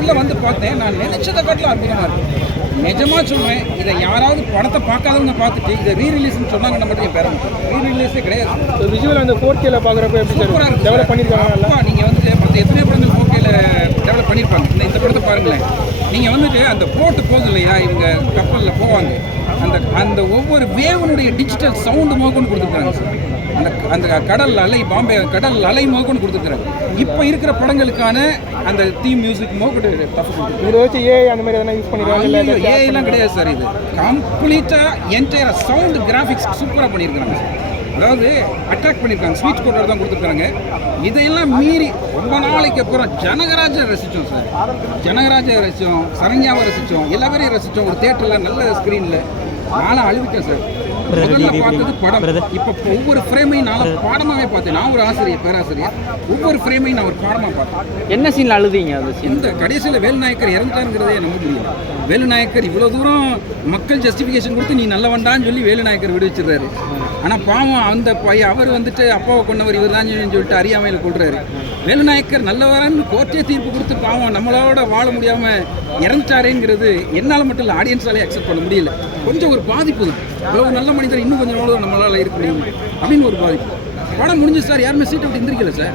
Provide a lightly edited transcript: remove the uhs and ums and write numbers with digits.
உள்ளே வந்து பார்த்தேன், நான் நினச்சதை காட்டிலும் அற்புதமாக இருக்குது. நிஜமாக சொல்லுவேன், இதை யாராவது படத்தை பார்க்காதவங்க பார்த்துட்டு இதை ரீரிலீஸ்ன்னு சொன்னாங்கன்னா மட்டும் என் பேர ரீரிலீஸே கிடையாது. விஜுவல் அந்த 4Kல பார்க்குறப்ப எப்படி சூப்பராக இருக்குது, டெவலப் பண்ணியிருக்காங்க. நீங்கள் வந்துட்டு மற்ற எத்தனையோ படங்கள் 4Kல டெவலப் பண்ணியிருப்பாங்க. இந்த படத்தை பாருங்களேன், நீங்கள் வந்துட்டு அந்த போட்டு போகுது இல்லையா, இவங்க கப்பலில் போவாங்க, அந்த அந்த ஒவ்வொரு வேவனுடைய டிஜிட்டல் சவுண்டு மோகன்னு கொடுத்துருக்காங்க சார். அந்த அந்த கடல் அலை, பாம்பே கடல் அலை மோகன்னு கொடுத்துருக்குறாங்க. இப்போ இருக்கிற படங்களுக்கான அந்த தீம் மியூசிக் மோகட்டு தப்பு. இதை வச்சு ஏஐ அந்த மாதிரி எதனா யூஸ் பண்ணிருக்காங்க? ஏஐலாம் கிடையாது சார், இது கம்ப்ளீட்டாக என்டையர் சவுண்டு கிராஃபிக்ஸ் சூப்பராக பண்ணியிருக்காங்க சார். அதாவது அட்ராக்ட் பண்ணியிருக்காங்க, ஸ்வீட் கோட்டர் தான் கொடுத்துருக்காங்க. இதையெல்லாம் மீறி ரொம்ப நாளைக்கு அப்புறம் ஜனகராஜை ரசித்தோம் சார். ஜனகராஜை ரசித்தோம், சரண்யாவை ரசித்தோம், எல்லா பேரையும் ரசித்தோம். ஒரு தேட்டரில் நல்ல ஸ்க்ரீனில் நானும் அழுவிட்டேன் சார். முதல்ல பார்த்தது படம். இப்போ ஒவ்வொரு ஃப்ரேமையும் நான் பாடமாகவே பார்த்தேன். நான் ஒரு ஆசிரியர், பேராசிரியர். ஒவ்வொரு ஃப்ரேமையும் நான் ஒரு பாடமாக பார்த்தேன். என்ன சீனில் அழுதீங்க? அது இந்த கடைசியில் வேலுநாயக்கர் இறந்துட்டாருங்கிறதே நம்ப முடியல. வேலுநாயக்கர் இவ்வளோ தூரம் மக்கள் ஜஸ்டிஃபிகேஷன் கொடுத்து நீ நல்லவன்டான்னு சொல்லி வேலுநாயக்கர் விடுவிச்சிடுறாரு. ஆனால் பாவம் அந்த பையன் அவர் வந்துட்டு அப்பாவை கொண்டவர் இவர் தான் சொல்லிட்டு அறியாமையில் கொள்றாரு. வேலுநாயக்கர் நல்லவரான்னு கோர்ட்டே தீர்ப்பு கொடுத்து பாவம் நம்மளோட வாழ முடியாமல் இறந்துட்டாரேங்கிறது என்னால் மட்டும் இல்லை, ஆடியன்ஸாலே அக்செப்ட் பண்ண முடியல. கொஞ்சம் ஒரு பாதிப்பு தான். இவ்வளவு நல்ல மனிதர் இன்னும் கொஞ்சம் நம்மளால் இருக்க முடியும் அப்படின்னு ஒரு பாதிப்பு. படம் முடிஞ்சு சார், யாருமே சீட்டை விட்டு எந்திரிக்கல சார்.